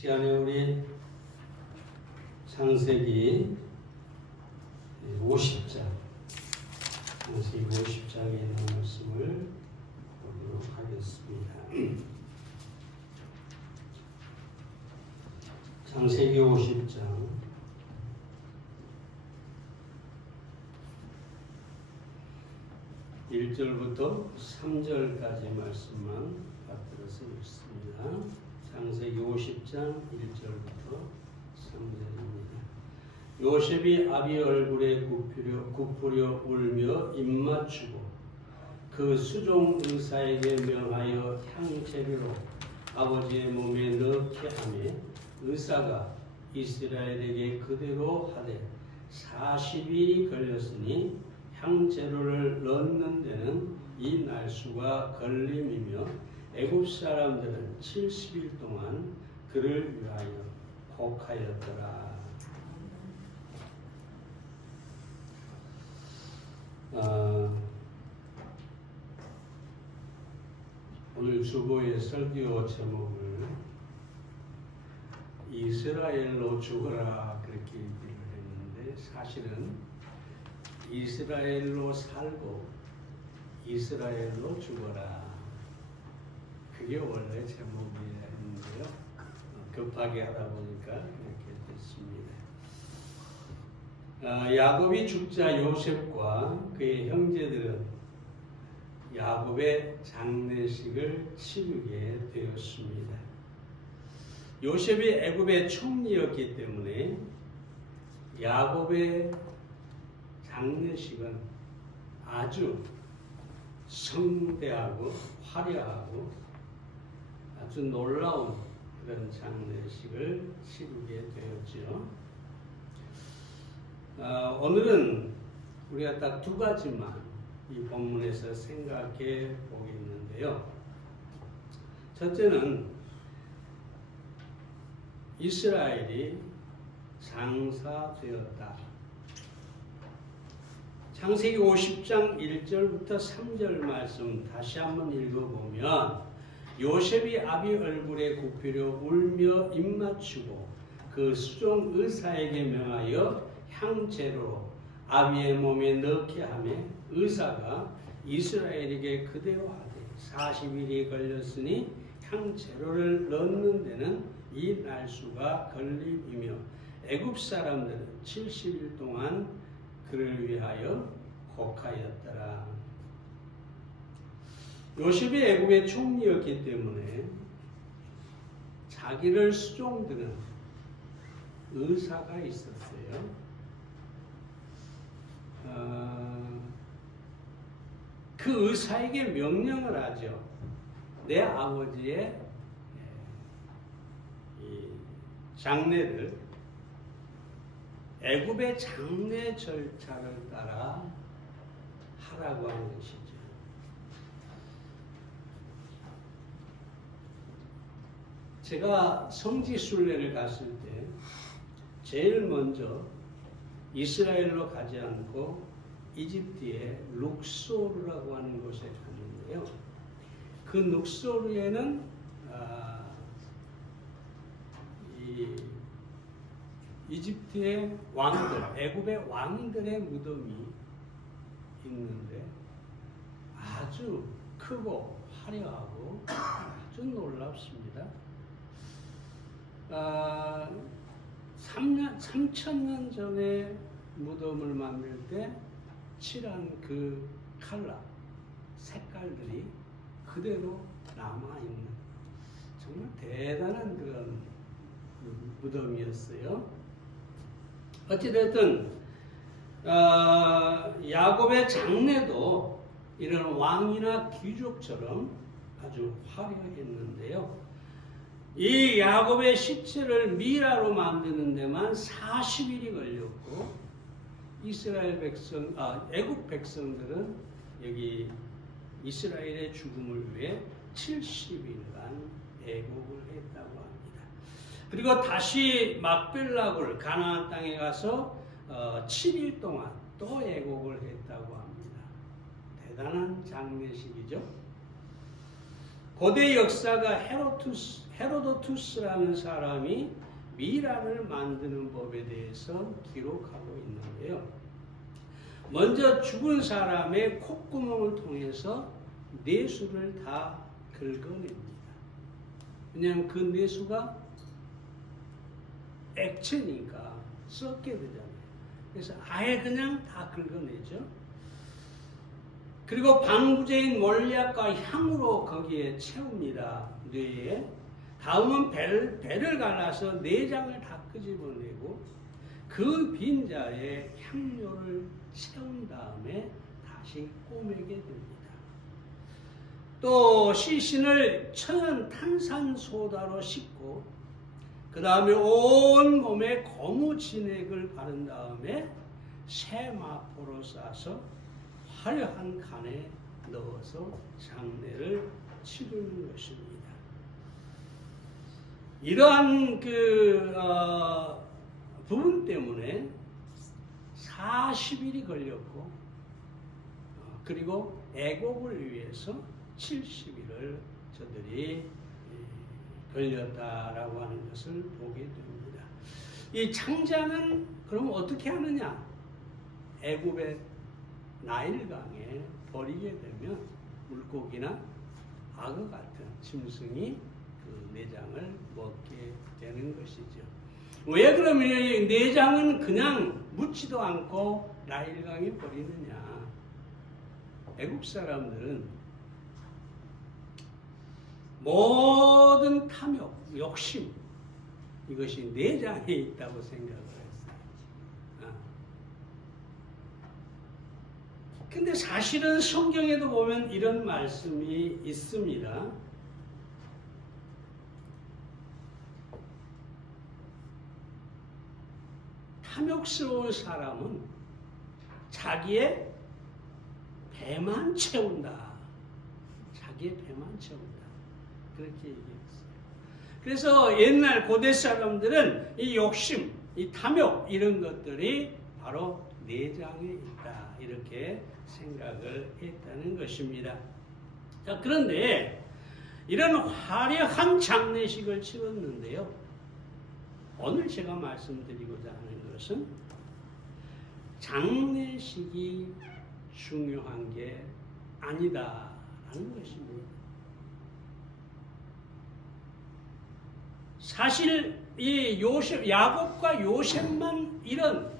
시간에 우리 창세기 50장, 창세기 50장에 있는 말씀을 보도록 하겠습니다. 창세기 50장 1절부터 3절까지 말씀만 받들어서 읽습니다. 창세기 50장 1절부터 3절입니다. 요셉이 아비 얼굴에 굽으려 울며 입맞추고 그 수종 의사에게 명하여 향재료로 아버지의 몸에 넣게 하며 의사가 이스라엘에게 그대로 하되 40일이 걸렸으니 향재료를 넣는 데는 이 날수가 걸림이며 애굽 사람들은 70일 동안 그를 위하여 곡하였더라. 오늘 주보의 설교 제목을 이스라엘로 죽어라 그렇게 얘기를 했는데, 사실은 이스라엘로 살고 이스라엘로 죽어라, 그게 원래 제목이었는데요. 급하게 하다 보니까 이렇게 됐습니다. 야곱이 죽자 요셉과 그의 형제들은 야곱의 장례식을 치르게 되었습니다. 요셉이 애굽의 총리였기 때문에 야곱의 장례식은 아주 성대하고 화려하고 아주 놀라운 그런 장례식을 치르게 되었죠. 오늘은 우리가 딱 두 가지만 이 본문에서 생각해 보겠는데요. 첫째는 이스라엘이 장사되었다. 창세기 50장 1절부터 3절 말씀 다시 한번 읽어보면, 요셉이 아비 얼굴에 굽히려 울며 입맞추고 그 수종 의사에게 명하여 향재료로 아비의 몸에 넣게 하며 의사가 이스라엘에게 그대로 하되 40일이 걸렸으니 향재료를 넣는 데는 이 날수가 걸림이며 애굽 사람들은 70일 동안 그를 위하여 곡하였더라. 요셉이 애굽의 총리였기 때문에 자기를 수종드는 의사가 있었어요. 그 의사에게 명령을 하죠. 내 아버지의 이 장례를 애굽의 장례 절차를 따라 하라고 하는 것이죠. 제가 성지순례를 갔을 때 제일 먼저 이스라엘로 가지 않고 이집트의 룩소르라고 하는 곳에 갔는데요. 그 룩소르에는 이집트의 왕들, 애굽의 왕들의 무덤이 있는데 아주 크고 화려하고 아주 놀랍습니다. 3,000년 전에 무덤을 만들 때 칠한 그 컬러, 색깔들이 그대로 남아있는 정말 대단한 그런 무덤이었어요. 어찌됐든 야곱의 장례도 이런 왕이나 귀족처럼 아주 화려했는데요. 이 야곱의 시체를 미라로 만드는 데만 40일이 걸렸고, 이스라엘 백성, 애굽 백성들은 여기 이스라엘의 죽음을 위해 70일간 애곡을 했다고 합니다. 그리고 다시 막벨락을 가나안 땅에 가서 7일 동안 또 애곡을 했다고 합니다. 대단한 장례식이죠. 고대 역사가 헤로도투스라는 사람이 미라를 만드는 법에 대해서 기록하고 있는데요. 먼저 죽은 사람의 콧구멍을 통해서 뇌수를 다 긁어냅니다. 왜냐하면 그 뇌수가 액체니까 썩게 되잖아요. 그래서 아예 그냥 다 긁어내죠. 그리고 방부제인 몰약과 향으로 거기에 채웁니다. 뇌에. 다음은 배를 갈라서 내장을 다 끄집어내고 그 빈자에 향료를 채운 다음에 다시 꼬매게 됩니다. 또 시신을 천연 탄산소다로 씻고 그 다음에 온 몸에 고무 진액을 바른 다음에 세마포로 싸서 화려한 칸에 넣어서 장례를 치르는 것입니다. 이러한 부분 때문에 40일이 걸렸고 그리고 애곡을 위해서 70일을 저들이 걸렸다라고 하는 것을 보게 됩니다. 이 창자는 그럼 어떻게 하느냐? 애굽의 나일강에 버리게 되면 물고기나 악어 같은 짐승이 그 내장을 먹게 되는 것이죠. 왜 그러면 내장은 그냥 묻지도 않고 나일강에 버리느냐? 애굽 사람들은 모든 탐욕, 욕심 이것이 내장에 있다고 생각을 했어요. 근데 사실은 성경에도 보면 이런 말씀이 있습니다. 탐욕스러운 사람은 자기의 배만 채운다. 자기의 배만 채운다. 그렇게 얘기했어요. 그래서 옛날 고대 사람들은 이 욕심, 이 탐욕 이런 것들이 바로 내장에 있다. 이렇게 생각을 했다는 것입니다. 자, 그런데 이런 화려한 장례식을 치렀는데요. 오늘 제가 말씀드리고자 하는 것은 장례식이 중요한 게 아니다라는 것입니다. 사실 이 야곱과 요셉만 이런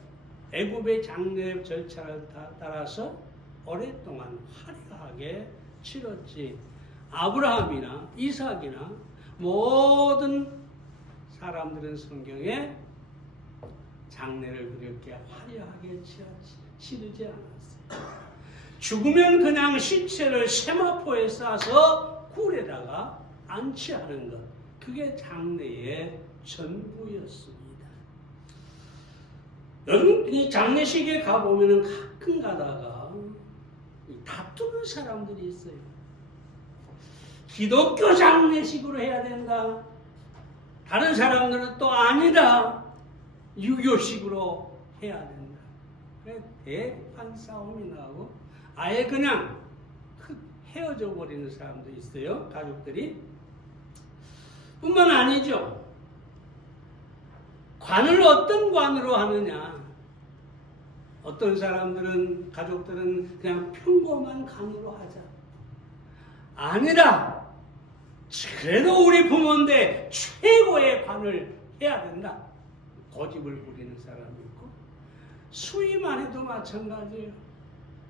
애굽의 장례 절차를 따라서 오랫동안 화려하게 치렀지 아브라함이나 이삭이나 모든 사람들은 성경에 장례를 그렇게 화려하게 치르지 않았어요. 죽으면 그냥 시체를 세마포에 싸서 굴에다가 안치하는 것, 그게 장례의 전부였습니다. 여러분, 이 장례식에 가보면 가끔 가다가 다투는 사람들이 있어요. 기독교 장례식으로 해야 된다. 다른 사람들은 또 아니다. 유교식으로 해야 된다. 그래 대판 싸움이 나고 아예 그냥 헤어져 버리는 사람도 있어요. 가족들이. 뿐만 아니죠. 관을 어떤 관으로 하느냐. 어떤 사람들은 가족들은 그냥 평범한 관으로 하자. 아니라 그래도 우리 부모인데 최고의 관을 해야 된다. 고집을 부리는 사람이 있고 수위만 해도 마찬가지예요.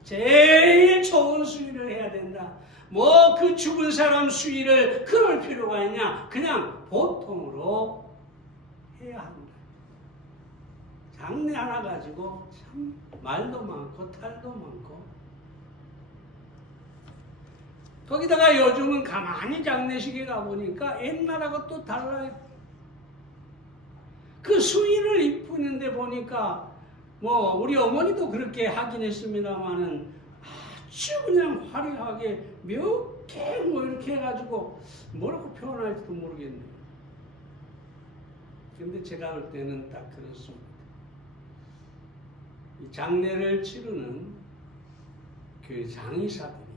제일 좋은 수위를 해야 된다. 뭐 그 죽은 사람 수위를 그럴 필요가 있냐. 그냥 보통으로 해야 한다. 장례 하나 가지고 참 말도 많고 탈도 많고 거기다가 요즘은 가만히 장례식에 가보니까 옛날하고 또 달라요. 그 수의를 입히는데 보니까 뭐 우리 어머니도 그렇게 하긴 했습니다만은 아주 그냥 화려하게 몇 개 뭐 이렇게 해가지고 뭐라고 표현할지도 모르겠네요. 근데 제가 볼 때는 딱 그렇습니다. 이 장례를 치르는 그 장의사들이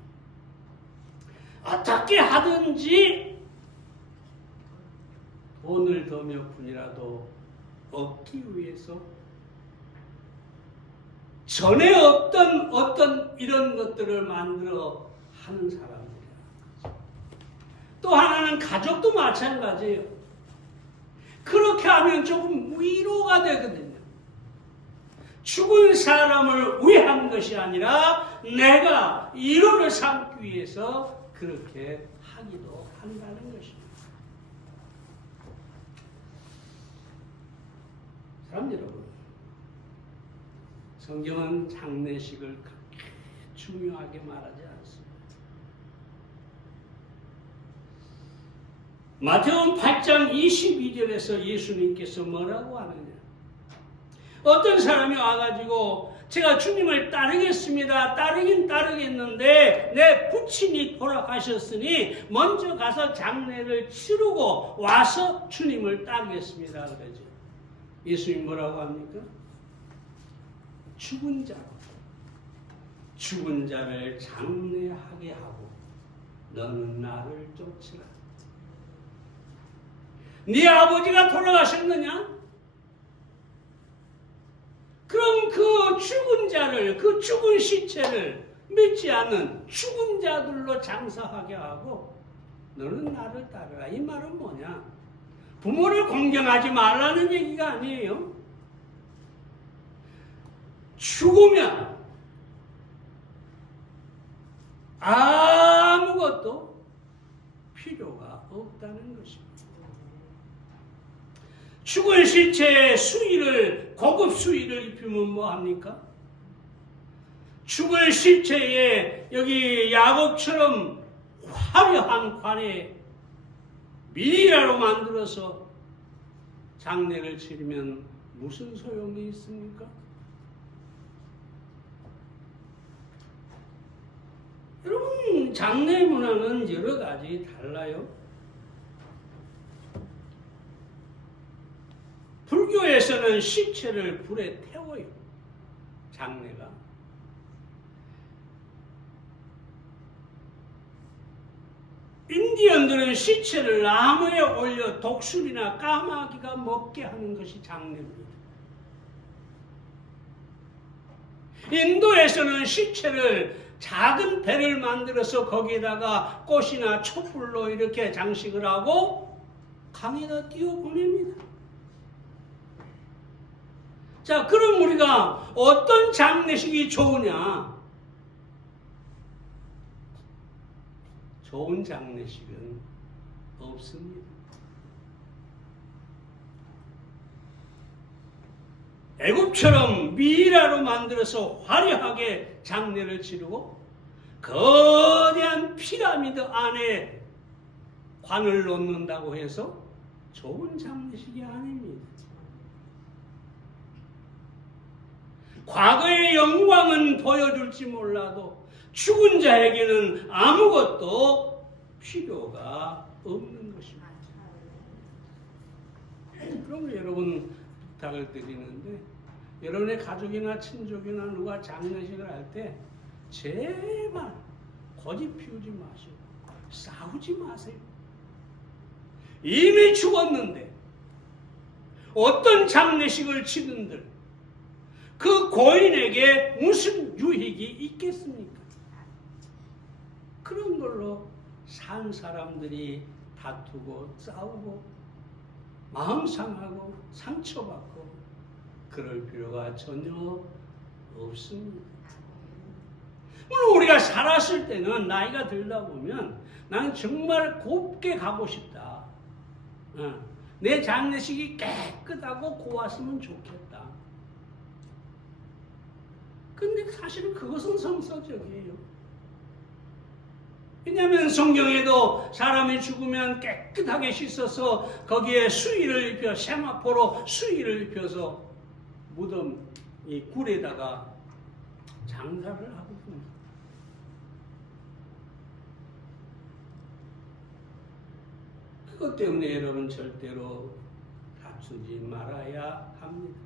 어떻게 하든지 돈을 더 몇 푼이라도 얻기 위해서 전에 없던 어떤 이런 것들을 만들어 하는 사람들이야. 또 하나는 가족도 마찬가지예요. 그렇게 하면 조금 위로가 되거든요. 죽은 사람을 위한 것이 아니라 내가 위로를 삼기 위해서 그렇게 하기도 한다는 것입니다. 사람 여러분, 성경은 장례식을 그렇게 중요하게 말하지 않습니다. 마태복음 8장 22절에서 예수님께서 뭐라고 하느냐? 어떤 사람이 와가지고 제가 주님을 따르겠습니다. 따르긴 따르겠는데 내 부친이 돌아가셨으니 먼저 가서 장례를 치르고 와서 주님을 따르겠습니다. 그러죠. 예수님 뭐라고 합니까? 죽은 자를 장례하게 하고 너는 나를 쫓으라. 네 아버지가 돌아가셨느냐? 그럼 그 죽은 자를, 그 죽은 시체를 믿지 않는 죽은 자들로 장사하게 하고 너는 나를 따르라. 이 말은 뭐냐? 부모를 공경하지 말라는 얘기가 아니에요. 죽으면 아무것도 필요가 없다는 것입니다. 죽은 시체에 고급 수의를 입히면 뭐합니까? 죽은 시체에 여기 야곱처럼 화려한 관에 미리라로 만들어서 장례를 치르면 무슨 소용이 있습니까? 여러분, 장례 문화는 여러 가지 달라요. 불교에서는 시체를 불에 태워요. 장례가. 인디언들은 시체를 나무에 올려 독수리나 까마귀가 먹게 하는 것이 장례입니다. 인도에서는 시체를 작은 배를 만들어서 거기에다가 꽃이나 촛불로 이렇게 장식을 하고 강에다 띄워보냅니다. 자, 그럼 우리가 어떤 장례식이 좋으냐? 좋은 장례식은 없습니다. 애굽처럼 미라로 만들어서 화려하게 장례를 치르고 거대한 피라미드 안에 관을 놓는다고 해서 좋은 장례식이 아닙니다. 과거의 영광은 보여줄지 몰라도 죽은 자에게는 아무것도 필요가 없는 것입니다. 그럼 여러분 부탁을 드리는데 여러분의 가족이나 친족이나 누가 장례식을 할 때 제발 고집 피우지 마시고 싸우지 마세요. 이미 죽었는데 어떤 장례식을 치든들 그 고인에게 무슨 유익이 있겠습니까? 그런 걸로 산 사람들이 다투고 싸우고 마음 상하고 상처받고 그럴 필요가 전혀 없습니다. 물론 우리가 살았을 때는 나이가 들다 보면 나는 정말 곱게 가고 싶다. 내 장례식이 깨끗하고 고왔으면 좋겠다. 근데 사실은 그것은 성서적이에요. 왜냐하면 성경에도 사람이 죽으면 깨끗하게 씻어서 거기에 수의를 입혀 세마포로 수의를 입혀서 무덤 이 굴에다가 장사를 하거든요. 그것 때문에 여러분 절대로 다투지 말아야 합니다.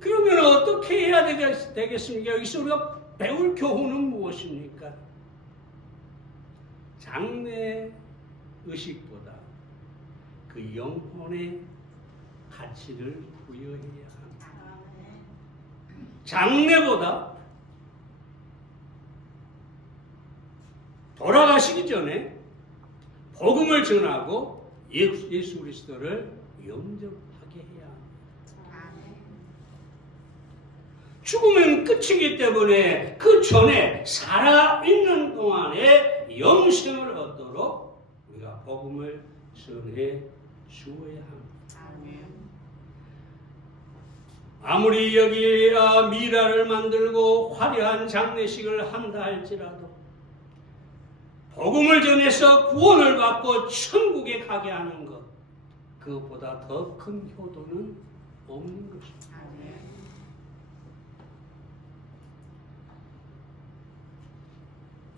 그러면 어떻게 해야 되겠습니까? 여기서 우리가 배울 교훈은 무엇입니까? 장래 의식보다 그 영혼의 가치를 부여해야 합니다. 장래보다 돌아가시기 전에 복음을 전하고 예수 그리스도를 영접하게 해야 합니다. 죽으면 끝이기 때문에 그 전에 살아있는 동안에 영생을 얻도록 우리가 복음을 전해 주어야 합니다. 아무리 여기 미라를 만들고 화려한 장례식을 한다 할지라도 복음을 전해서 구원을 받고 천국에 가게 하는 것, 그것보다 더 큰 효도는 없는 것입니다.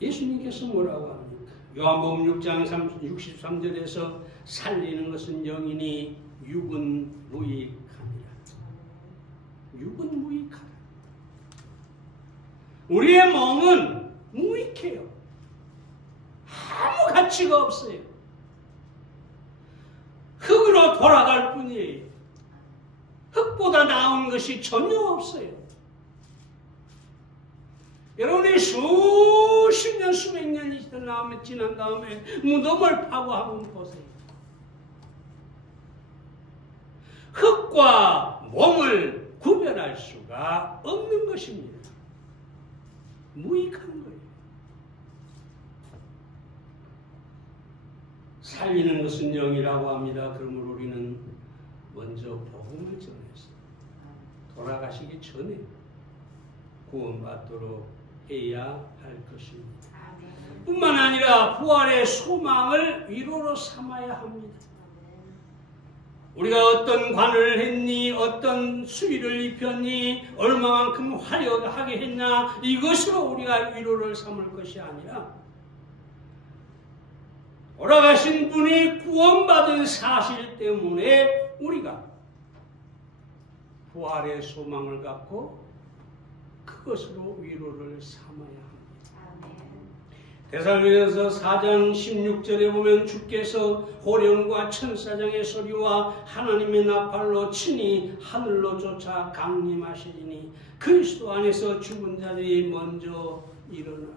예수님께서 뭐라고 합니까? 요한복음 6장 63절에서 살리는 것은 영이니 육은 무익하니라. 육은 무익하다. 우리의 몸은 무익해요. 아무 가치가 없어요. 흙으로 돌아갈 뿐이에요. 흙보다 나은 것이 전혀 없어요. 여러분이 수십 년, 수백 년이 지난 다음에 무덤을 파고 한번 보세요. 흙과 몸을 구별할 수가 없는 것입니다. 무익한 거예요. 살리는 것은 영이라고 합니다. 그러므로 우리는 먼저 복음을 전해서 돌아가시기 전에 구원받도록 해야 할 것입니다. 뿐만 아니라 부활의 소망을 위로로 삼아야 합니다. 우리가 어떤 관을 했니, 어떤 수의를 입혔니, 얼마만큼 화려하게 했나, 이것으로 우리가 위로를 삼을 것이 아니라 돌아가신 분이 구원받은 사실 때문에 우리가 부활의 소망을 갖고 그것으로 위로를 삼아야 합니다. 데살로니가서 4장 16절에 보면 주께서 호령과 천사장의 소리와 하나님의 나팔로 친히 하늘로 쫓아 강림하시리니 그리스도 안에서 죽은 자들이 먼저 일어나.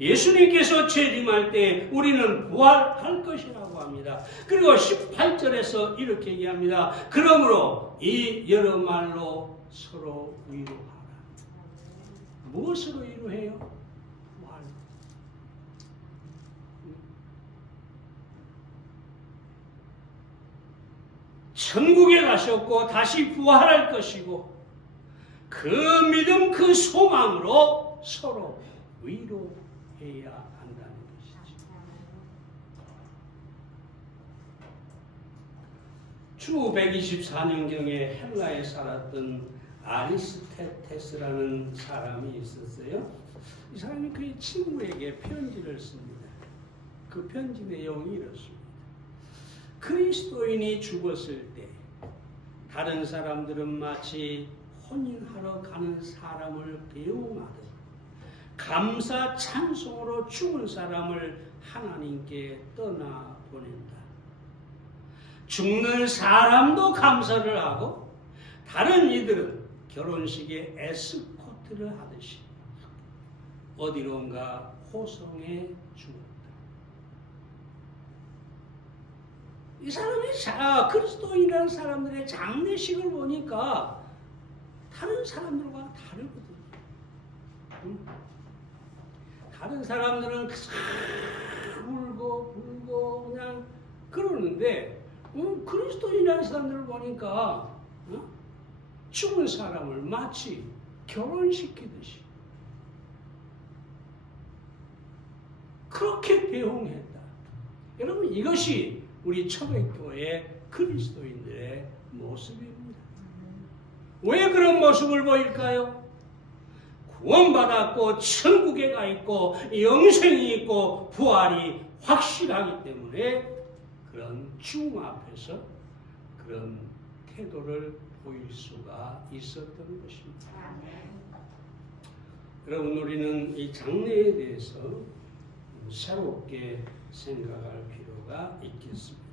예수님께서 재림할 때 우리는 부활할 것이라고 합니다. 그리고 18절에서 이렇게 얘기합니다. 그러므로 이 여러 말로 서로 위로하라. 무엇으로 위로해요? 부활. 천국에 가셨고 다시 부활할 것이고 그 믿음 그 소망으로 서로 위로해야 한다는 것이죠. 주 124년경에 헬라에 살았던 아리스테테스라는 사람이 있었어요. 이 사람이 그의 친구에게 편지를 씁니다. 그 편지 내용이 이렇습니다. 그리스도인이 죽었을 때 다른 사람들은 마치 혼인하러 가는 사람을 배웅하듯 감사 찬송으로 죽은 사람을 하나님께 떠나보낸다. 죽는 사람도 감사를 하고 다른 이들은 결혼식에 에스코트를 하듯이 어디론가 호송해 죽었다. 이 사람이 그리스도인이라는 사람들의 장례식을 보니까 다른 사람들과 다르거든요. 다른 사람들은 울고 그냥 그러는데 그리스도인이라는 사람들을 보니까 죽은 사람을 마치 결혼시키듯이 그렇게 배웅했다. 여러분 이것이 우리 초백교회 그리스도인들의 모습입니다. 왜 그런 모습을 보일까요? 구원받았고 천국에 가 있고 영생이 있고 부활이 확실하기 때문에 그런 죽음 앞에서 그런 태도를 보일 수가 있었던 것입니다. 여러분 우리는 이 장래에 대해서 새롭게 생각할 필요가 있겠습니다.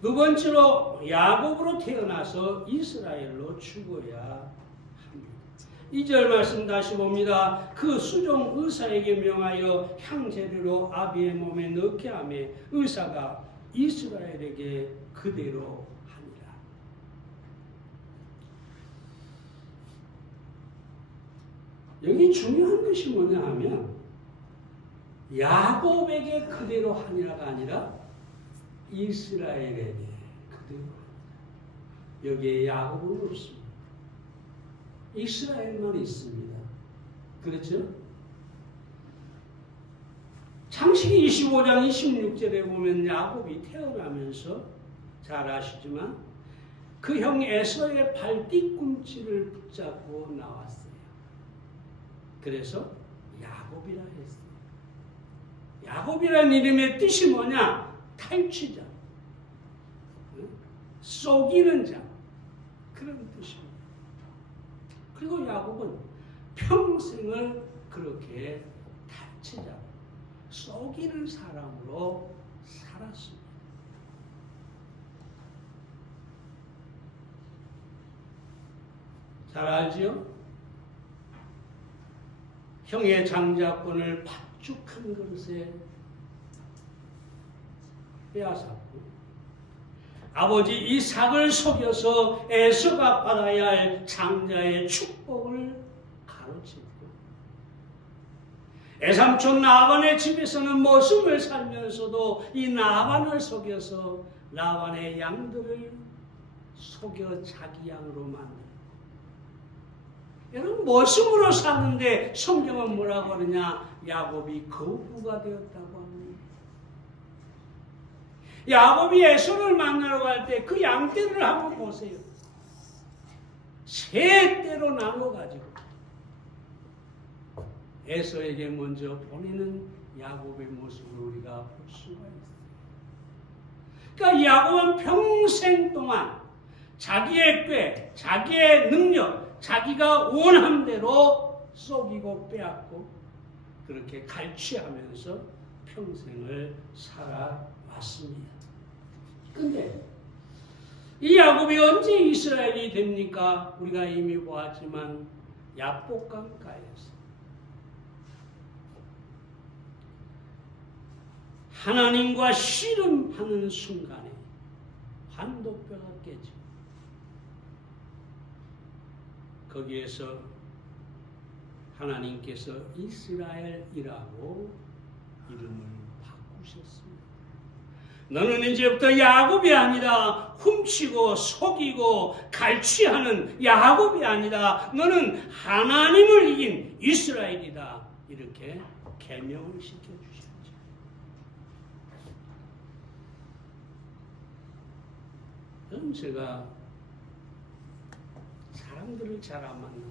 두 번째로 야곱으로 태어나서 이스라엘로 죽어야 합니다. 2절 말씀 다시 봅니다. 그 수종 의사에게 명하여 향재료로 아비의 몸에 넣게 하며 의사가 이스라엘에게 그대로 하니라. 여기 중요한 것이 뭐냐 하면 야곱에게 그대로 하니라가 아니라 이스라엘에게 그대로 하니라. 여기에 야곱은 없습니다. 이스라엘만 있습니다. 그렇죠? 창세기 25장 26절에 보면 야곱이 태어나면서 잘 아시지만 그 형 에서의 발 뒤꿈치를 붙잡고 나왔어요. 그래서 야곱이라 했어요. 야곱이라는 이름의 뜻이 뭐냐? 탈취자, 속이는 자, 그런 뜻입니다. 그리고 야곱은 평생을 그렇게 탈취자, 속이는 사람으로 살았습니다. 잘 알지요? 형의 장자권을 팥죽한 그릇에 빼앗았고 아버지 이삭을 속여서 에서가 받아야 할 장자의 축복을 가로챘고 애삼촌 라반의 집에서는 머슴을 살면서도 이 라반을 속여서 라반의 양들을 속여 자기 양으로 만들고 여러분 머슴으로 사는데 성경은 뭐라고 하느냐? 야곱이 거부가 되었다고 합니다. 야곱이 에서를 만나러 갈 때 그 양떼를 한번 보세요. 세 떼로 나눠가지고 에서에게 먼저 보내는 야곱의 모습을 우리가 볼 수가 있어요. 그러니까 야곱은 평생 동안 자기의 꾀, 자기의 능력, 자기가 원한 대로 속이고 빼앗고 그렇게 갈취하면서 평생을 살아왔습니다. 근데 이 야곱이 언제 이스라엘이 됩니까? 우리가 이미 보았지만 야복강가에서 하나님과 씨름하는 순간에 환도뼈가 깨지고 거기에서 하나님께서 이스라엘이라고 이름을 바꾸셨습니다. 너는 이제부터 야곱이 아니라 훔치고 속이고 갈취하는 야곱이 아니라 너는 하나님을 이긴 이스라엘이다. 이렇게 계명을 시켜주셨죠. 그럼 제가 사람들을 잘 안 만나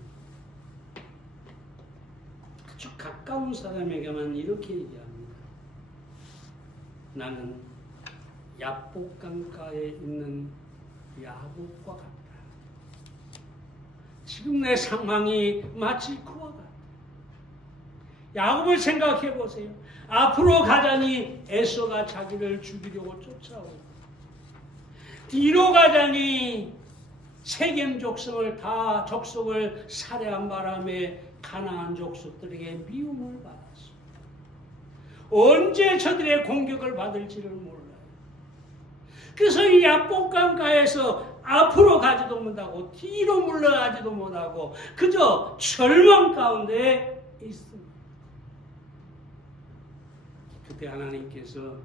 아주 가까운 사람에게만 이렇게 얘기합니다. 나는 야복강가에 있는 야곱과 같다. 지금 내 상황이 마치 그와 같다. 야곱을 생각해 보세요. 앞으로 가자니 에서가 자기를 죽이려고 쫓아오고 뒤로 가자니 세겜 족속을 다 족속을 살해한 바람에 가나안 족속들에게 미움을 받았어. 언제 저들의 공격을 받을지를 몰라요. 그래서 이 야복강가에서 앞으로 가지도 못하고 뒤로 물러가지도 못하고 그저 절망 가운데 있습니다. 그때 하나님께서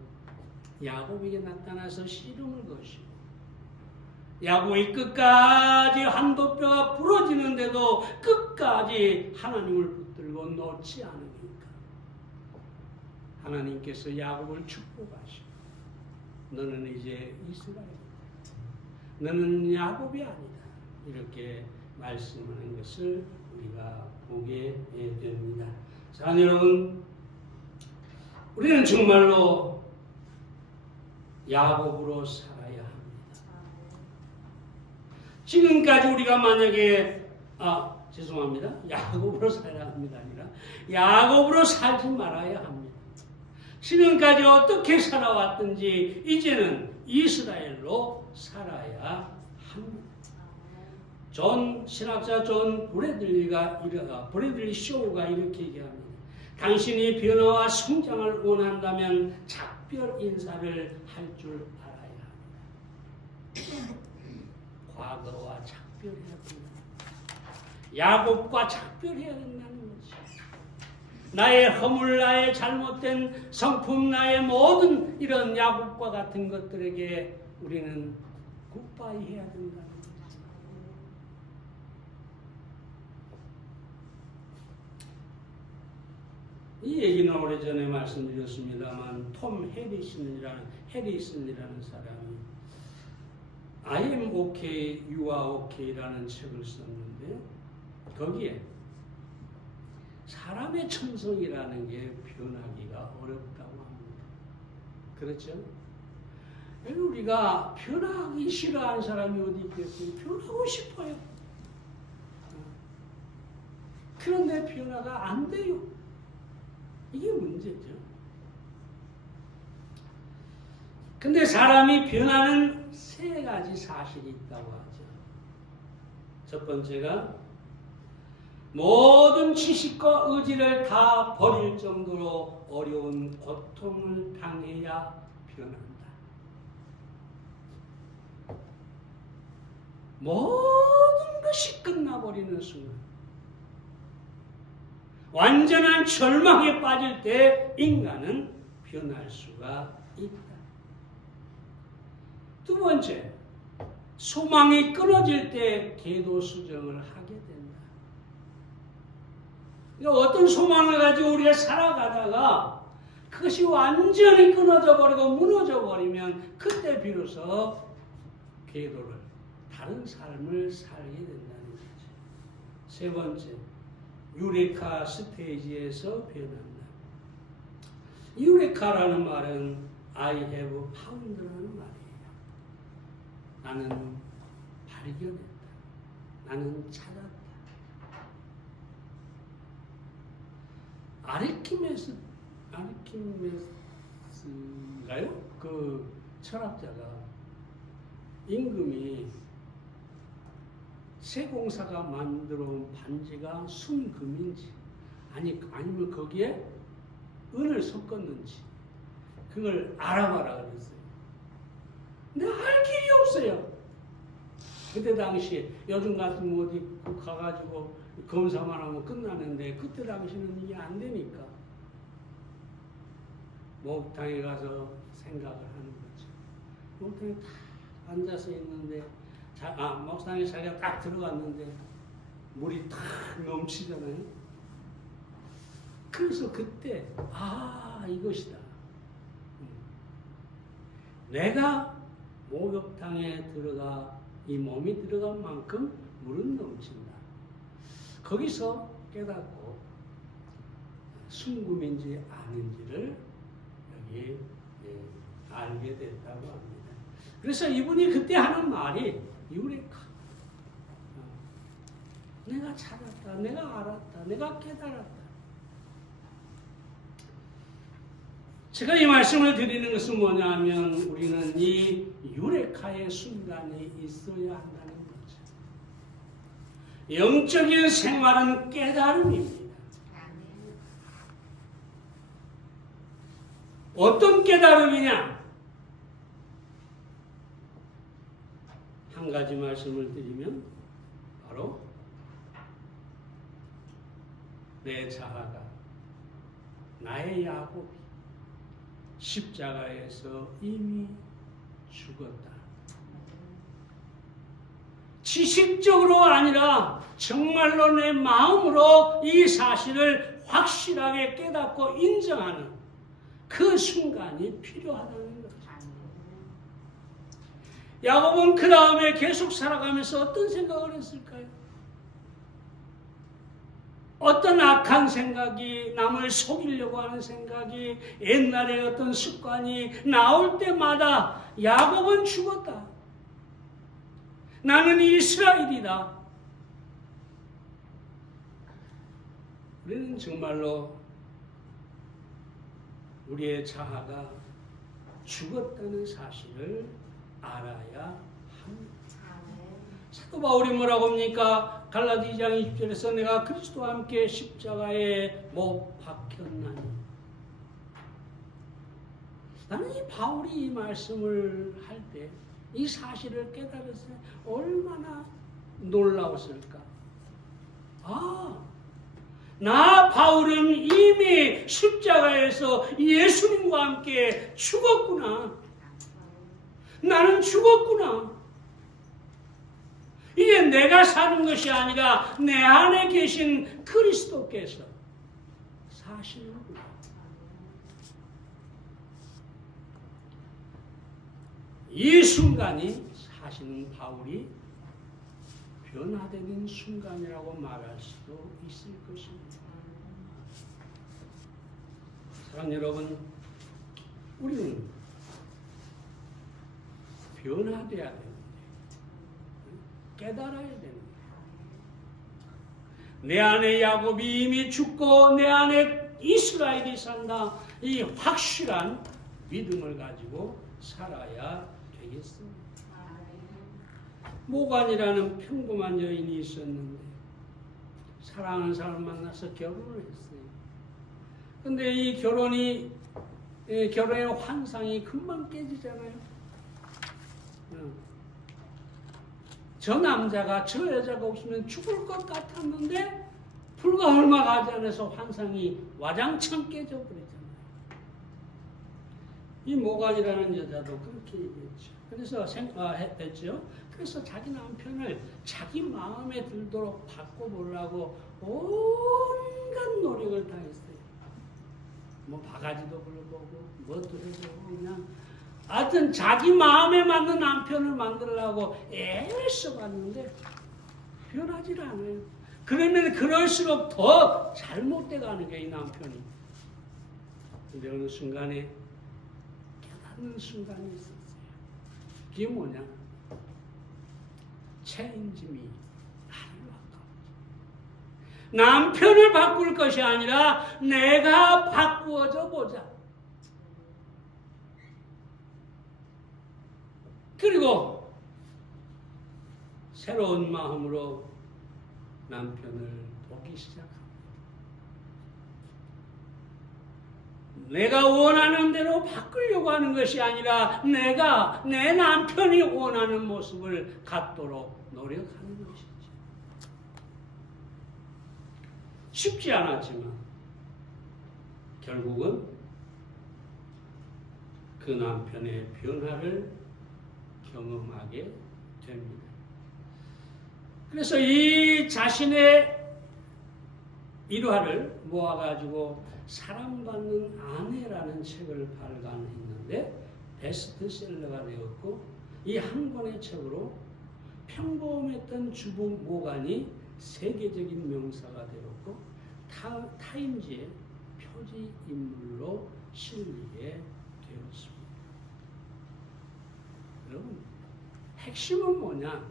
야곱에게 나타나서 씨름을 거시고 야곱이 끝까지 한도뼈가 부러지는데도 끝까지 하나님을 붙들고 놓지 않으니까 하나님께서 야곱을 축복하시고 너는 이제 이스라엘이다. 너는 야곱이 아니다. 이렇게 말씀하는 것을 우리가 보게 됩니다. 자, 여러분, 우리는 정말로 야곱으로 살아야 합니다. 지금까지 우리가 만약에 죄송합니다. 야곱으로 살아야 합니다. 아니라 야곱으로 살지 말아야 합니다. 지금까지 어떻게 살아왔든지 이제는 이스라엘로 살아야 합니다. 신학자 존 브래들리 쇼가 이렇게 얘기합니다. 당신이 변화와 성장을 원한다면 작별 인사를 할 줄 알아야 합니다. 과거와 작별해야 된다. 야곱과 작별해야 된다는 거지. 나의 허물, 나의 잘못된 성품, 나의 모든 이런 야곱과 같은 것들에게 우리는 굿바이 해야 된다는 거지. 이 얘기는 오래전에 말씀드렸습니다만 톰 해리슨이라는 사람이 I am okay, you are okay라는 책을 썼는데 거기에 사람의 천성이라는 게 변하기가 어렵다고 합니다. 그렇죠? 우리가 변하기 싫어하는 사람이 어디 있겠어요? 변하고 싶어요. 그런데 변화가 안 돼요. 이게 문제죠. 근데 사람이 변하는 세 가지 사실이 있다고 하죠. 첫 번째가 모든 지식과 의지를 다 버릴 정도로 어려운 고통을 당해야 변한다. 모든 것이 끝나버리는 순간, 완전한 절망에 빠질 때 인간은 변할 수가 있다. 두 번째, 소망이 끊어질 때 궤도수정을 하게 된다. 그러니까 어떤 소망을 가지고 우리가 살아가다가 그것이 완전히 끊어져 버리고 무너져 버리면 그때 비로소 궤도를, 다른 삶을 살게 된다는 거죠. 세 번째, 유레카 스테이지에서 변한다. 유레카라는 말은 I have found라는 말이에요. 나는 발견했다. 나는 찾았다. 아르키메스인가요? 그 철학자가 임금이 세공사가 만들어 온 반지가 순금인지 아니면 거기에 은을 섞었는지 그걸 알아봐라 그랬어요. 근데 알 길이 없어요. 그때 당시에 요즘 같으면 어디 가가지고 검사만 하면 끝나는데 그때 당시는 이게 안 되니까 목욕탕에 가서 생각을 하는 거죠. 목욕탕에 딱 앉아서 있는데 목욕탕에 자기가 딱 들어갔는데 물이 탁 넘치잖아요. 그래서 그때 이것이다. 내가 목욕탕에 들어가 이 몸이 들어간 만큼 물은 넘친다. 거기서 깨닫고 순금인지 아닌지를 여기 알게 됐다고 합니다. 그래서 이분이 그때 하는 말이 유레카. 내가 찾았다. 내가 알았다. 내가 깨달았다. 제가 이 말씀을 드리는 것은 뭐냐면 우리는 이 유레카의 순간이 있어야 한다는 거죠. 영적인 생활은 깨달음입니다. 어떤 깨달음이냐? 한 가지 말씀을 드리면 바로 내 자아가, 나의 야곱이 십자가에서 이미 죽었다. 지식적으로 아니라 정말로 내 마음으로 이 사실을 확실하게 깨닫고 인정하는 그 순간이 필요하다는 거죠. 야곱은 그 다음에 계속 살아가면서 어떤 생각을 했을까요? 어떤 악한 생각이, 남을 속이려고 하는 생각이, 옛날에 어떤 습관이 나올 때마다 야곱은 죽었다. 나는 이스라엘이다. 우리는 정말로 우리의 자아가 죽었다는 사실을 알아야 합니다. 사도 바울이 뭐라고 합니까? 갈라디 2장 20절에서 내가 그리스도와 함께 십자가에 못 박혔나니. 나는 이 바울이 이 말씀을 할 때 이 사실을 깨달았을 때 얼마나 놀라웠을까. 나 바울은 이미 십자가에서 예수님과 함께 죽었구나. 나는 죽었구나. 이제 내가 사는 것이 아니라 내 안에 계신 그리스도께서 사시는구나. 이 순간이 사시는 바울이 변화되는 순간이라고 말할 수도 있을 것입니다. 사랑하는 여러분, 우리는 변화돼야 되는데, 깨달아야 되는데, 내 안에 야곱이 이미 죽고 내 안에 이스라엘이 산다, 이 확실한 믿음을 가지고 살아야 되겠습니다. 모간이라는 평범한 여인이 있었는데 사랑하는 사람 만나서 결혼을 했어요. 근데 이 결혼의 환상이 금방 깨지잖아요. 저 남자가 저 여자가 없으면 죽을 것 같았는데 불과 얼마 가지 않아서 환상이 와장창 깨져버리잖아요. 이 모간이라는 여자도 그렇게 얘기했죠. 그래서 했죠. 그래서 자기 남편을 자기 마음에 들도록 바꿔보려고 온갖 노력을 다 했어요. 뭐 바가지도 불러보고 뭐도 해보고 그냥 하여튼 자기 마음에 맞는 남편을 만들려고 애를 써봤는데 변하질 않아요. 그러면 그럴수록 더 잘못돼 가는 게 이 남편이. 근데 어느 순간에 깨닫는 순간이 있었어요. 그게 뭐냐? 책임짐이 나를 바꿔. 남편을 바꿀 것이 아니라 내가 바꾸어져 보자. 그리고 새로운 마음으로 남편을 보기 시작합니다. 내가 원하는 대로 바꾸려고 하는 것이 아니라 내가 내 남편이 원하는 모습을 갖도록 노력하는 것이지. 쉽지 않았지만 결국은 그 남편의 변화를 경험하게 됩니다. 그래서 이 자신의 일화를 모아가지고 사랑받는 아내라는 책을 발간했는데 베스트셀러가 되었고, 이 한 권의 책으로 평범했던 주부 모간이 세계적인 명사가 되었고 타임지의 표지 인물로 실리게 되었습니다. 여러분, 핵심은 뭐냐?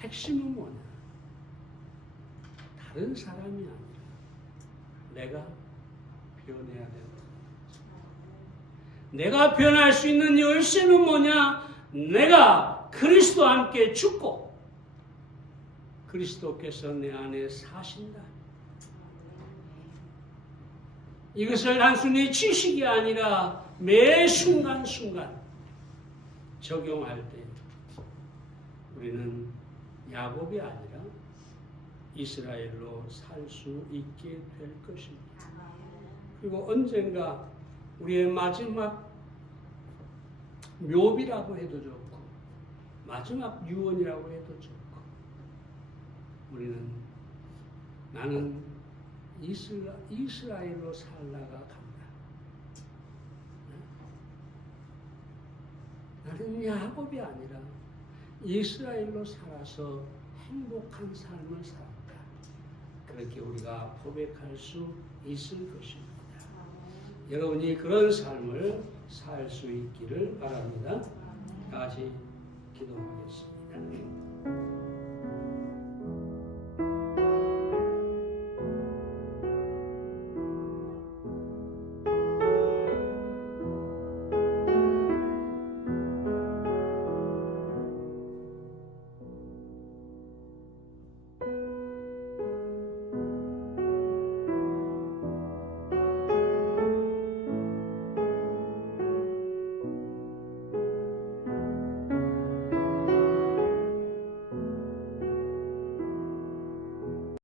핵심은 뭐냐? 다른 사람이 아니라 내가 변해야 된다. 내가 변할 수 있는 열쇠는 뭐냐? 내가 그리스도와 함께 죽고 그리스도께서 내 안에 사신다. 이것을 단순히 지식이 아니라 매 순간순간 적용할 때 우리는 야곱이 아니라 이스라엘로 살 수 있게 될 것입니다. 그리고 언젠가 우리의 마지막 묘비라고 해도 좋고 마지막 유언이라고 해도 좋고 우리는 나는 이스라엘로 살다가 간다. 나는 야곱이 아니라 이스라엘로 살아서 행복한 삶을 살았다. 그렇게 우리가 고백할 수 있을 것입니다. 여러분이 그런 삶을 살 수 있기를 바랍니다. 다 같이 기도하겠습니다.